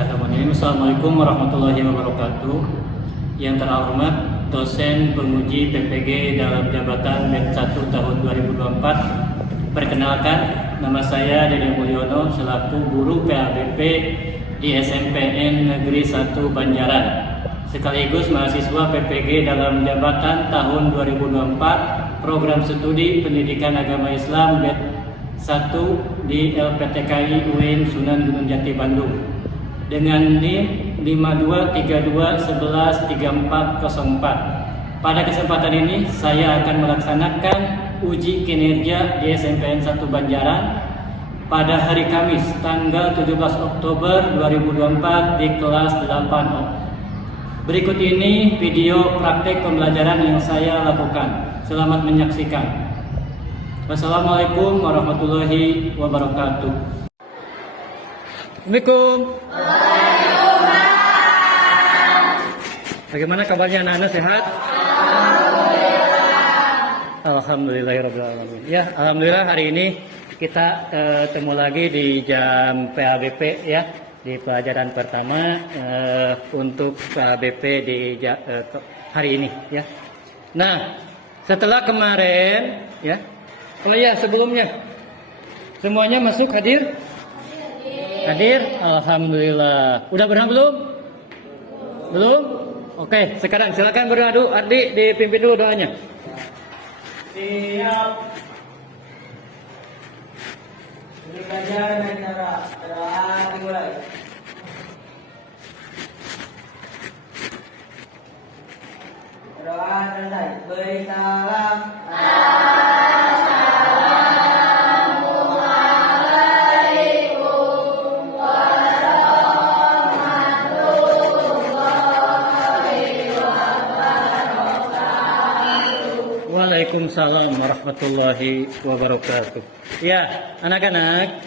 Bismillahirrahmanirrahim. Assalamualaikum warahmatullahi wabarakatuh. Yang terhormat dosen penguji PPG dalam jabatan BED 1 tahun 2024. Perkenalkan, nama saya Dede Mulyono selaku guru PABP di SMPN Negeri 1 Banjaran, sekaligus mahasiswa PPG dalam jabatan tahun 2024 program studi pendidikan agama Islam BED 1 di LPTKI UIN Sunan Gunung Jati Bandung dengan NIM 5232113404. Pada kesempatan ini saya akan melaksanakan uji kinerja di SMPN 1 Banjaran pada hari Kamis tanggal 17 Oktober 2024 di kelas 8O. Berikut ini video praktek pembelajaran yang saya lakukan. Selamat menyaksikan. Wassalamualaikum warahmatullahi wabarakatuh. Assalamualaikum. Bagaimana kabarnya anak-anak, sehat? Alhamdulillahirrahmanirrahim. Ya, alhamdulillah hari ini kita ketemu lagi di jam PABP ya, di pelajaran pertama untuk PABP di hari ini ya. Nah, setelah kemarin ya. Oh ya, sebelumnya semuanya masuk hadir? Hadir? Alhamdulillah. Udah berangkat belum? Belum? Oke, sekarang silakan berdoa. Ardi dipimpin dulu doanya. Siap. Ini pelajaran dan cara doa dimulai. Doa selesai. Beri salam. Waalaikumsalam warahmatullahi wabarakatuh. Ya, anak-anak,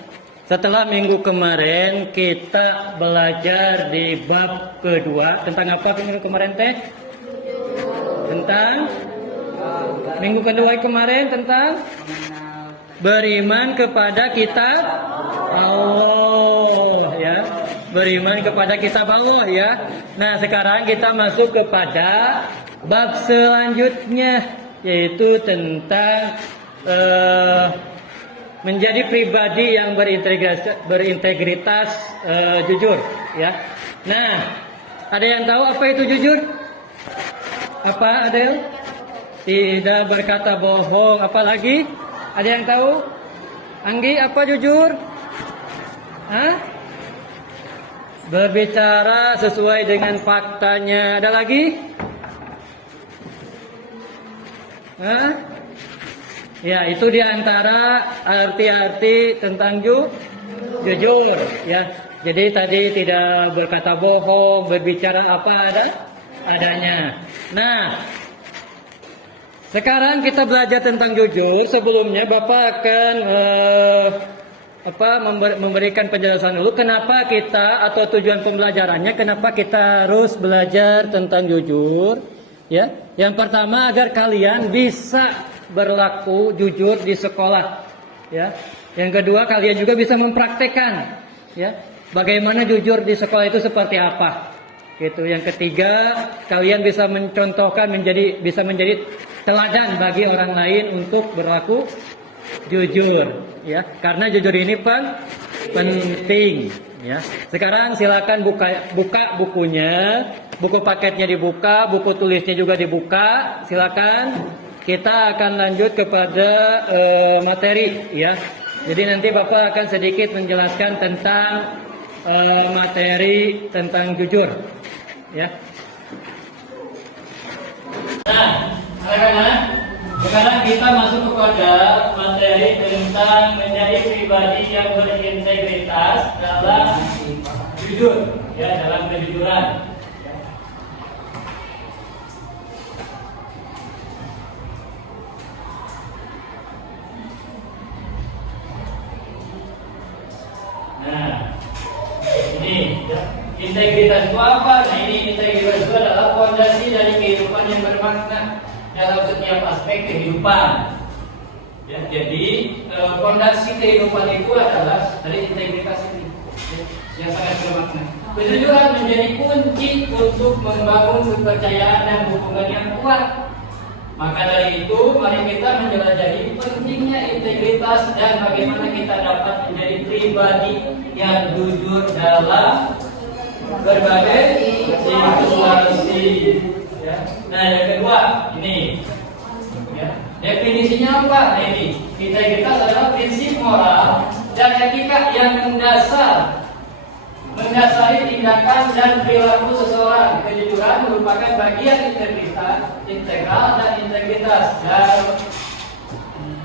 setelah minggu kemarin kita belajar di bab kedua tentang apa minggu kemarin teh? Tentang minggu kedua kemarin tentang beriman kepada kitab Allah ya. Beriman kepada kitab Allah ya. Nah, sekarang kita masuk kepada bab selanjutnya, yaitu tentang menjadi pribadi yang berintegritas jujur ya. Nah, ada yang tahu apa itu jujur? Apa, Adel? Tidak berkata bohong. Apa lagi? Ada yang tahu? Anggi, apa jujur? Hah? Berbicara sesuai dengan faktanya. Ada lagi? Hah? Ya, itu diantara arti-arti tentang jujur ya. Jadi tadi tidak berkata bohong, berbicara apa adanya. Nah, sekarang kita belajar tentang jujur. Sebelumnya Bapak akan memberikan penjelasan dulu kenapa kita, atau tujuan pembelajarannya, kenapa kita harus belajar tentang jujur. Ya, yang pertama agar kalian bisa berlaku jujur di sekolah. Ya, yang kedua kalian juga bisa mempraktekkan. Ya, bagaimana jujur di sekolah itu seperti apa. Gitu. Yang ketiga, kalian bisa mencontohkan, bisa menjadi teladan bagi orang lain untuk berlaku jujur. Ya, karena jujur ini penting. Ya, sekarang silakan buka bukunya, buku paketnya dibuka, buku tulisnya juga dibuka. Silakan, kita akan lanjut kepada materi ya. Jadi nanti Bapak akan sedikit menjelaskan tentang materi tentang jujur ya. Nah, anak-anak, sekarang kita masuk kepada materi tentang menjadi pribadi yang berintegritas dalam jujur, ya, dalam kejujuran. Nah, ini integritas itu apa? Nah, ini integritas itu adalah fondasi dari kehidupan yang bermakna dalam setiap aspek kehidupan. Ya, jadi fondasi kehidupan itu adalah dari integritas ini. yang sangat bermakna. Kejujuran menjadi kunci untuk membangun kepercayaan dan hubungan yang kuat. Maka dari itu, mari kita menjelajahi pentingnya integritas dan bagaimana kita dapat menjadi pribadi yang jujur dalam berbagai situasi. Ya. Nah, yang kedua ini, ya. Definisinya apa? Nah, ini integritas adalah prinsip moral dan etika yang mendasari tindakan dan perilaku seseorang. Kejujuran merupakan bagian integral dan integritas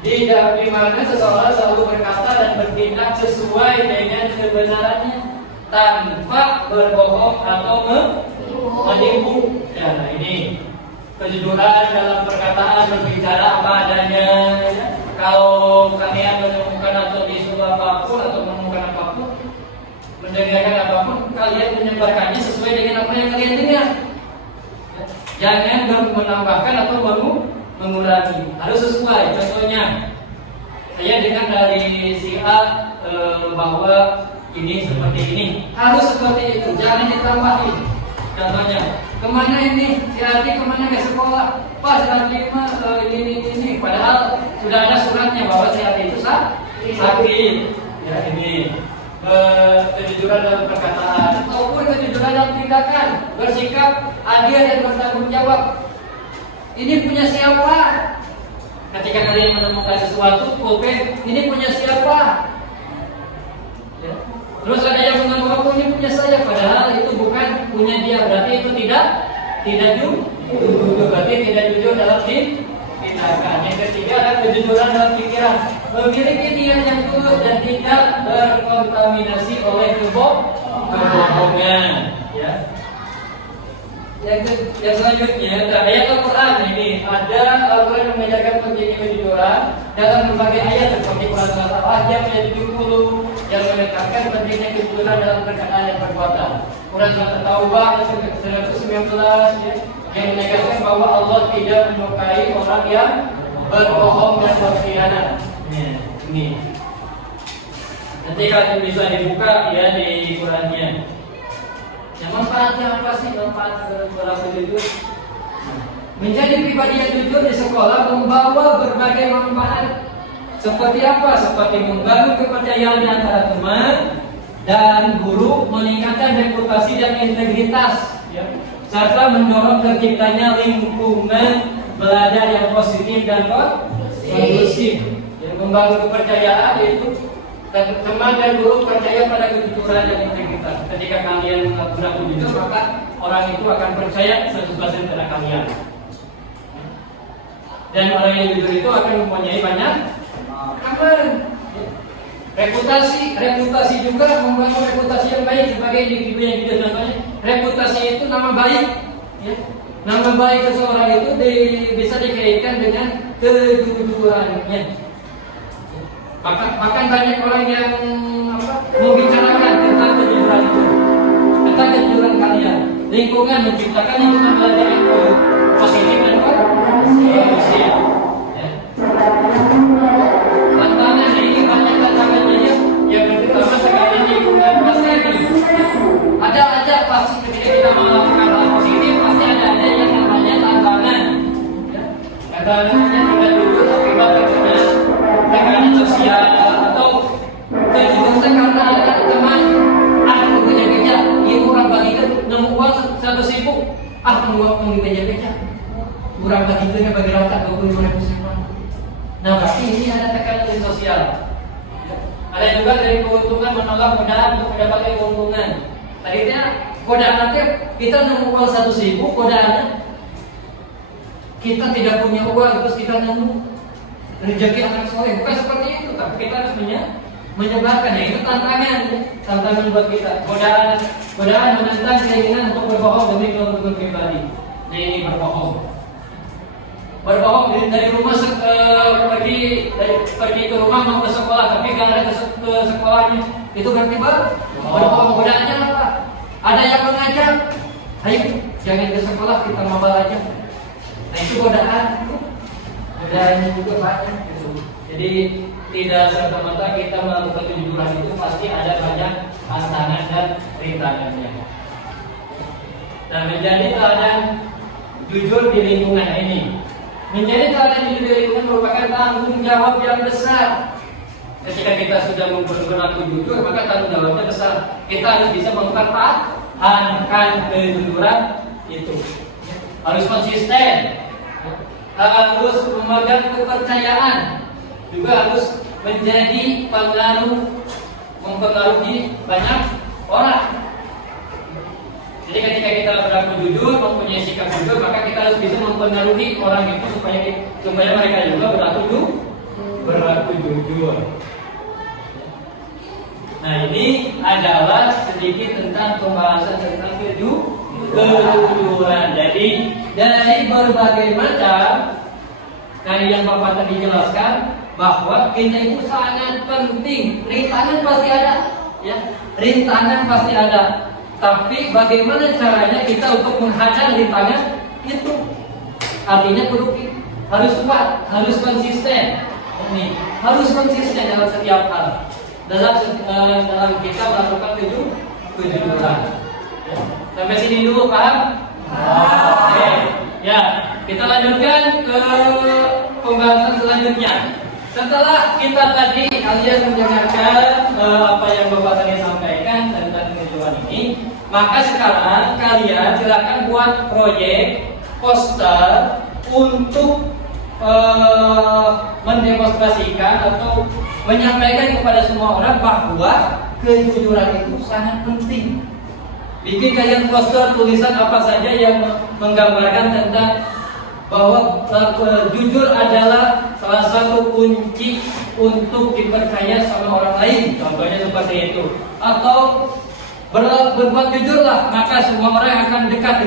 di mana seseorang selalu berkata dan bertindak sesuai dengan kebenarannya tanpa berbohong atau menipu. Ya, nah ini kejujuran dalam perkataan, berbicara apa adanya. Kalau kalian menemukan atau disuruh apapun atau menemukan apapun, mendengarkan apapun, kalian menyebarkannya sesuai dengan apa yang kalian dengar. Jangan menambahkan atau mengurangi, harus sesuai. Contohnya, saya dengar dari si A bahwa ini seperti ini, harus seperti itu, jangan ditambahin. Contohnya, kemana ini? Si Ati kemana ke sekolah? Pak, si Ati ini. Padahal sudah ada suratnya bahwa si Ati itu sakit. Ya ini. Kejujuran dalam perkataan ataupun kejujuran dalam tindakan, bersikap adil dan bertanggung jawab. Ini punya siapa? Ketika kalian menemukan sesuatu, pulpen, ini punya siapa? Ya. Terus ada yang mengaku ini punya saya, padahal itu bukan punya dia. Berarti itu tidak jujur. Berarti tidak jujur dalam tindakan. Yang ketiga adalah kejujuran dalam pikiran. Memiliki niat yang tulus dan tidak terkontaminasi oleh kebohongan. Ya. Yang selanjutnya, ayat Al-Quran ini ada Al-Quran yang mengajarkan pentingnya kejujuran dalam berbagai ayat seperti Quran Surat Al-Ahzab ayat 70 yang menekankan pentingnya kejujuran dalam perkataan dan perbuatan. Quran Surat At-Taubah ayat 119 ya, yang menegaskan bahwa Allah tidak menyukai orang yang berbohong dan berkhianat. Ini. Nanti kalian bisa dibuka ya di Qurannya. Yang manfaatnya apa sih? Manfaat berlaku jujur. Menjadi pribadi yang jujur di sekolah membawa berbagai manfaat. Seperti apa? Seperti membangun kepercayaan di antara teman dan guru, meningkatkan reputasi dan integritas, ya, serta mendorong terciptanya lingkungan belajar yang positif dan kondusif. Yang membangun kepercayaan yaitu teman dan guru percaya pada kejujuran dan integritas. Ketika kalian berlaku jujur, maka orang itu akan percaya 100% pada kalian. Dan orang yang jujur itu akan mempunyai banyak teman. Reputasi juga membangun reputasi yang baik sebagai individu yang jujur. Contohnya, reputasi itu nama baik. Ya. Nama baik seseorang itu bisa dikaitkan dengan kejujurannya. Bahkan banyak orang yang membicarakan tentang kejujuran itu, tentang kejujuran kalian. Lingkungan menciptakan lingkungan belajar yang positif dan kondusif. Ya. Tantangan ini banyak tantangannya. Yang pertama sekali lingkungan pasti ada aja pasti ketika kita melakukan hal positif pasti ada yang namanya tantangan. Ya. Tantangannya tidak jujur akibat tekanan sosial atau kejujuran karena ada teman ada beja-beja, ibu orang bagikan nemu uang 100.000, tunggu di beja-beja, kurang bagikannya bagi rata 20.000. Nah berarti ini ada tekanan sosial. Ada juga dari keuntungan menolak godaan untuk mendapatkan keuntungan. Tadinya godaan nanti kita nemu uang 100.000, godaannya kita tidak punya uang terus kita nemu rezeki akan soleh, bukan seperti itu, tapi kita harus menyebarkan. Ya itu tantangan buat kita. Godaan menentang keinginan untuk berbohong demi keuntungan pribadi. Nah ini berbohong dari rumah pergi ke rumah mau ke sekolah, tapi kalau ada ke sekolahnya itu berarti berbohong. Godaannya apa? Ada yang mengajak, ayo jangan ke sekolah, kita mabal aja. Nah itu godaan. Dan juga banyak gitu. Jadi tidak serta-merta kita melakukan kejujuran itu pasti ada banyak tantangan dan rintangannya. Dan menjadi teladan jujur di lingkungan ini. Menjadi teladan jujur di lingkungan merupakan tanggung jawab yang besar. Ketika kita sudah berlaku jujur, maka tanggung jawabnya besar. Kita harus bisa mempertahankan kejujuran itu. Harus konsisten, harus memegang kepercayaan, juga harus menjadi mempengaruhi banyak orang. Jadi ketika kita berlaku jujur, mempunyai sikap jujur, maka kita harus bisa mempengaruhi orang itu supaya mereka juga berlaku jujur. Nah, ini adalah sedikit tentang pembahasan tentang kejujuran. Jadi dari berbagai macam dari yang Bapak tadi jelaskan bahwa kita itu sangat penting. Rintangan pasti ada, ya. Rintangan pasti ada. Tapi bagaimana caranya kita untuk menghadapi rintangan itu? Artinya harus kuat, harus konsisten. Ini harus konsisten dalam setiap hal. Dalam kita melakukan kejujuran. Ya. Sampai sini dulu, paham? Oke. Ya, kita lanjutkan ke pembahasan selanjutnya. Setelah kita tadi kalian mendengarkan apa yang Bapak tadi sampaikan tentang kejujuran ini, maka sekarang kalian silakan buat proyek poster untuk mendemonstrasikan atau menyampaikan kepada semua orang bahwa kejujuran itu sangat penting. Bikin kalian poster tulisan apa saja yang menggambarkan tentang bahwa jujur adalah salah satu kunci untuk dipercaya sama orang lain. Contohnya seperti itu. Atau berbuat jujurlah, maka semua orang akan dekat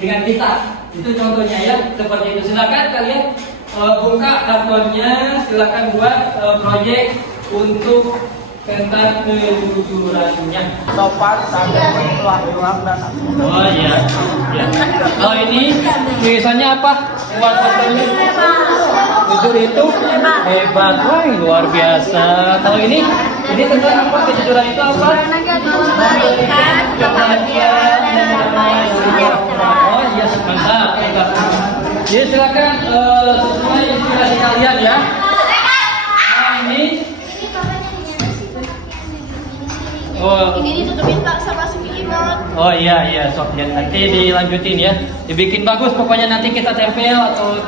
dengan kita. Itu contohnya ya, seperti itu. Silakan kalian buka kartonnya, silakan buat proyek untuk tentang kejujurannya. Sopan sampai ulang dan Oh iya. Ya. Kalau ini tulisannya apa? Buat fotonya. Jujur itu hebat, wah luar biasa. Kalau ini tentang apa? Kejujuran itu apa? Oh iya, mantap. Jadi silakan sesuai inspirasi kalian ya. Nah ini. Oh. Ini ditutupin tak sama Suki Imon. Oh iya sok nanti dilanjutin ya. Dibikin bagus pokoknya nanti kita tempel atau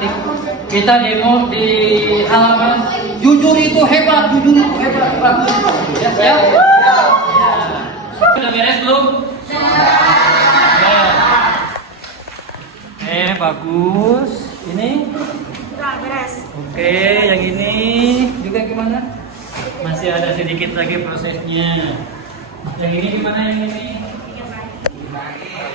kita demo di halaman. Jujur itu hebat, bagus. Ya. Sudah beres belum? Ya. Bagus. Ini? Sudah beres. Oke, yang ini juga gimana? Masih ada sedikit lagi prosesnya. Yang ini gimana yang ini?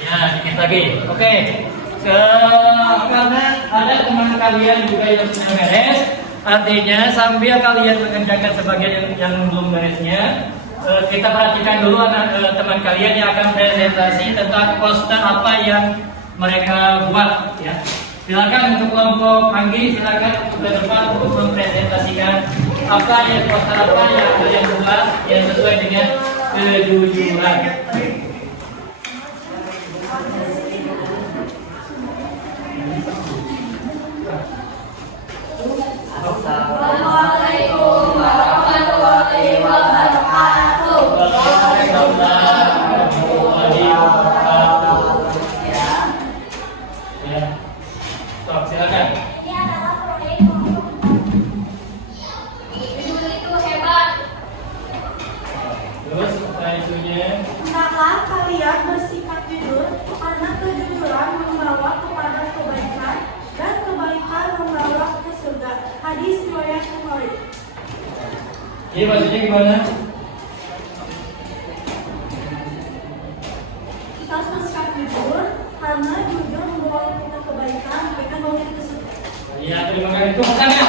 Ya, dikit lagi. Oke. Karena ada teman kalian juga yang sudah beres, artinya sambil kalian mengerjakan sebagian yang belum beresnya, kita perhatikan dulu teman kalian yang akan presentasi tentang poster apa yang mereka buat. Ya. Silakan untuk kelompok Anggi, silakan untuk ke depan untuk mempresentasikan apa yang poster apa yang kalian buat yang sesuai dengan kejujuran. Assalamualaikum warahmatullahi wabarakatuh. Ya. Stop, silakan. Ini adalah proyek jujur itu hebat. Terus apa isunya? Hendaklah kalian bersikap jujur karena kejujuran membawa kepada kebaikan dan kebaikan membawa ke surga. Hadis riwayat Bukhari. Ini maksudnya gimana? Kita harus bersikap jujur karena jujur membawa kita kebaikan, kebaikan membawa kita ke surga. Iya, terima kasih. Tepuk tangan.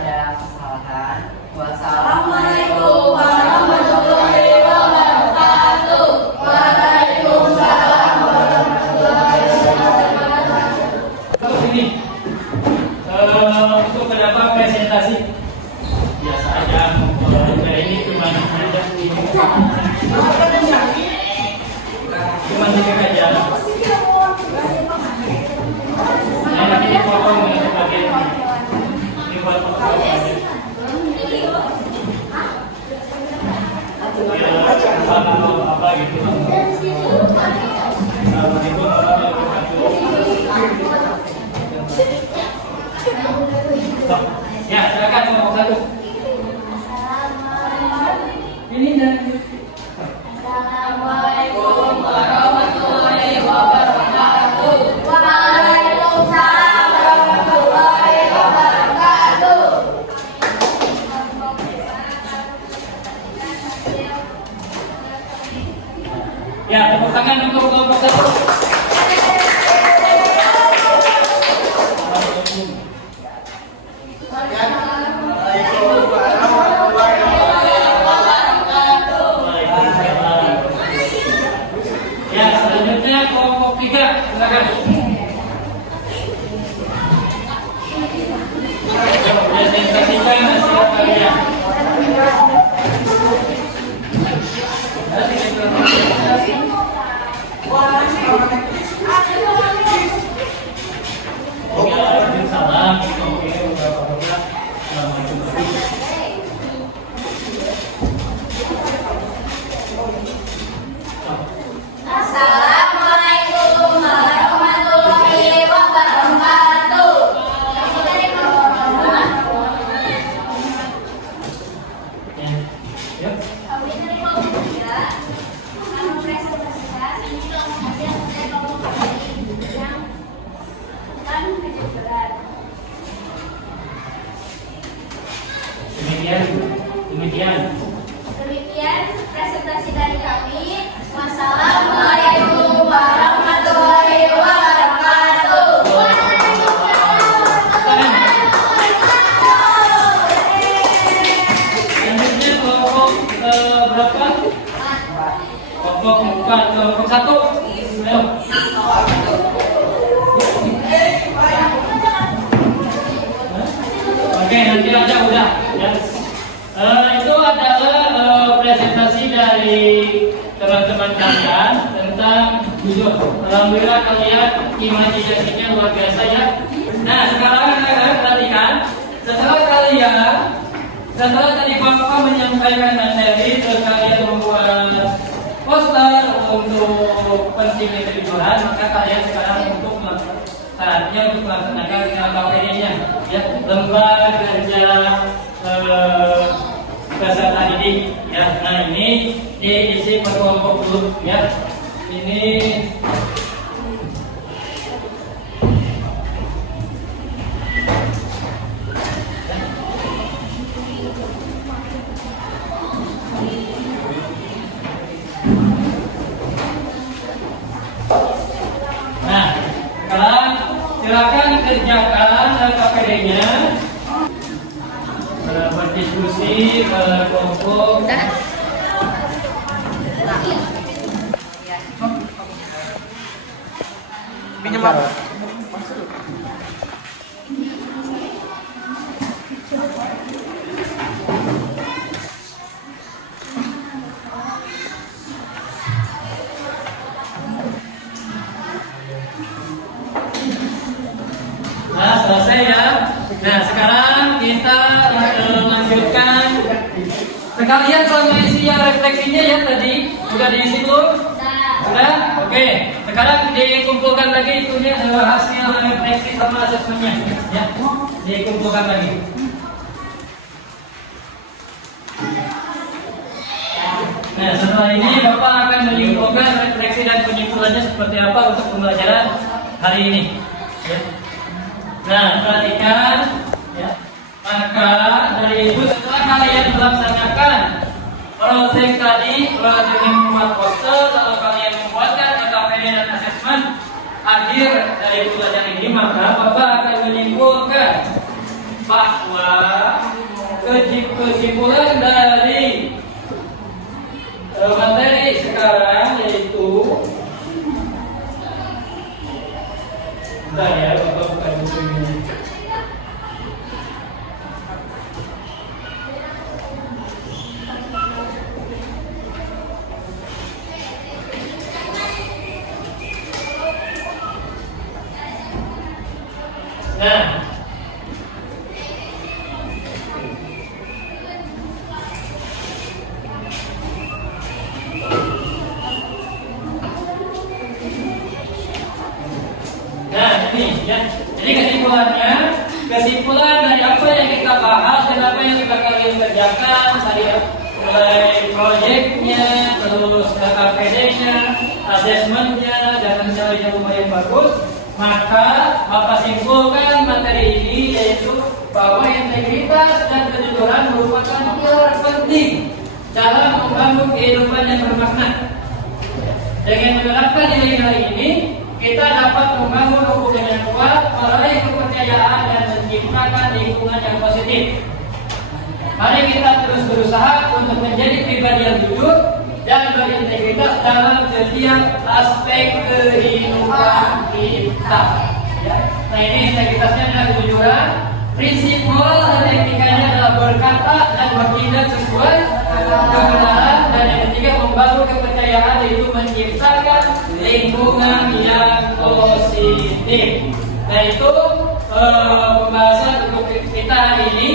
ada kesalahan. Assalamualaikum warahmatullahi wabarakatuh. Waalaikumsalam warahmatullahi wabarakatuh. Terus ini untuk mendapat presentasi sini aja. Nah, nanti dipotong nih bagian ini. Dibuat potong aja. Ya, apa gitu. Assalamualaikum warahmatullahi wabarakatuh. Ya, silakan nomor 1. Ini dan Assalamualaikum warahmatullahi wabarakatuh. Waalaikumsalam warahmatullahi wabarakatuh. ya, tepuk tangan untuk kelompok 1. Ya, selanjutnya kelompok 3, silakan. Presentasikan hasil kalian. Salam. Assalamualaikum warahmatullahi wabarakatuh. Ya. Kami dari kelompok 3 akan mempresentasikan hasil dari kelompok ini yang tentang kejujuran. Demikian. Demikian presentasi dari kami. Wassalamualaikum warahmatullahi wabarakatuh. Selanjutnya kelompok berapa? Kelompok 4, kelompok 1. Ayo. Oke, nanti aja udah. Ya. Itu adalah presentasi dari teman-teman kalian tentang jujur. Alhamdulillah kalian imajinasinya luar biasa ya. Nah, sekarang kalian perhatikan, setelah tadi Bapak menyampaikan materi, terus kalian membuat poster untuk penting kejujuran, maka kalian sekarang saatnya untuk melaksanakan KPD-nya, ya, lembar kerja peserta didik, ya. Nah, ini diisi per kelompok dulu, ya. Ini nah, sekarang silakan kerjakan KPD-nya. Berdiskusi berkelompok. Pinjam apa? Nah, selesai ya. Nah, sekarang kita lanjutkan. Sekalian selama isi yang refleksinya ya tadi sudah diisi belum? Sudah? Oke. Sekarang dikumpulkan lagi itunya hasil refleksi sama asesmennya ya. Dikumpulkan lagi. Nah, setelah ini Bapak akan menyimpulkan refleksi dan penyimpulannya seperti apa untuk pembelajaran hari ini. Ya. Nah, perhatikan ya. Maka dari itu setelah kalian melaksanakan project tadi, project yang membuat poster, lalu kalian membuatkan KPD dan asesmen akhir dari pembelajaran ini, maka Bapak akan menyimpulkan bahwa kesimpulan dari materi sekarang yaitu bentar ya, Bapak buka buku ini. Nah, ini ya. Jadi kesimpulan dari apa yang kita bahas dan apa yang kita kalian kerjakan tadi ya, mulai proyeknya, terus KKPD-nya, asesmennya, dan rencana yang lumayan bagus. Maka Bapak simpulkan materi ini yaitu bahwa integritas dan kejujuran merupakan pilar penting dalam membangun kehidupan yang bermakna. Dengan menerapkan nilai-nilai ini, kita dapat membangun hubungan yang kuat, meraih kepercayaan dan menciptakan lingkungan yang positif. Mari kita terus berusaha untuk menjadi pribadi yang jujur dan berintegritas dalam setiap aspek kehidupan kita. Ya. Nah, ini integritasnya adalah kejujuran. Prinsip moral dan etikanya adalah berkata dan bertindak sesuai kebenaran, dan yang ketiga membangun kepercayaan, yaitu menciptakan lingkungan yang positif. Nah, itu pembahasan untuk kita hari ini.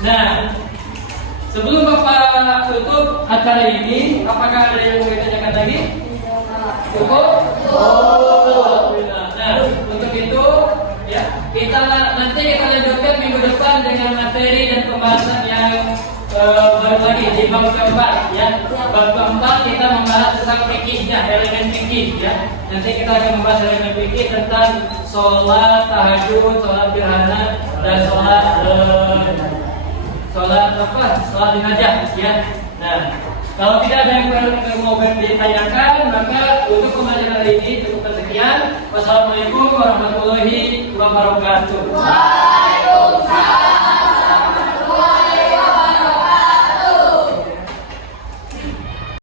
Nah, sebelum Bapak tutup acara ini, apakah ada yang mau ditanyakan lagi? Cukup? Alhamdulillah. Nah, untuk itu ya, nanti kita lanjutkan minggu depan dengan materi dan pembahasan yang baru lagi di bab keempat ya. Bab keempat kita membahas tentang fikihnya, elemen fikih ya. Nanti kita akan membahas elemen fikih tentang sholat tahajud, sholat gerhana, dan sholat jenazah ya. Nah, kalau tidak ada yang mau ditanyakan, maka untuk pembelajaran hari ini cukup sekian. Wassalamualaikum warahmatullahi wabarakatuh.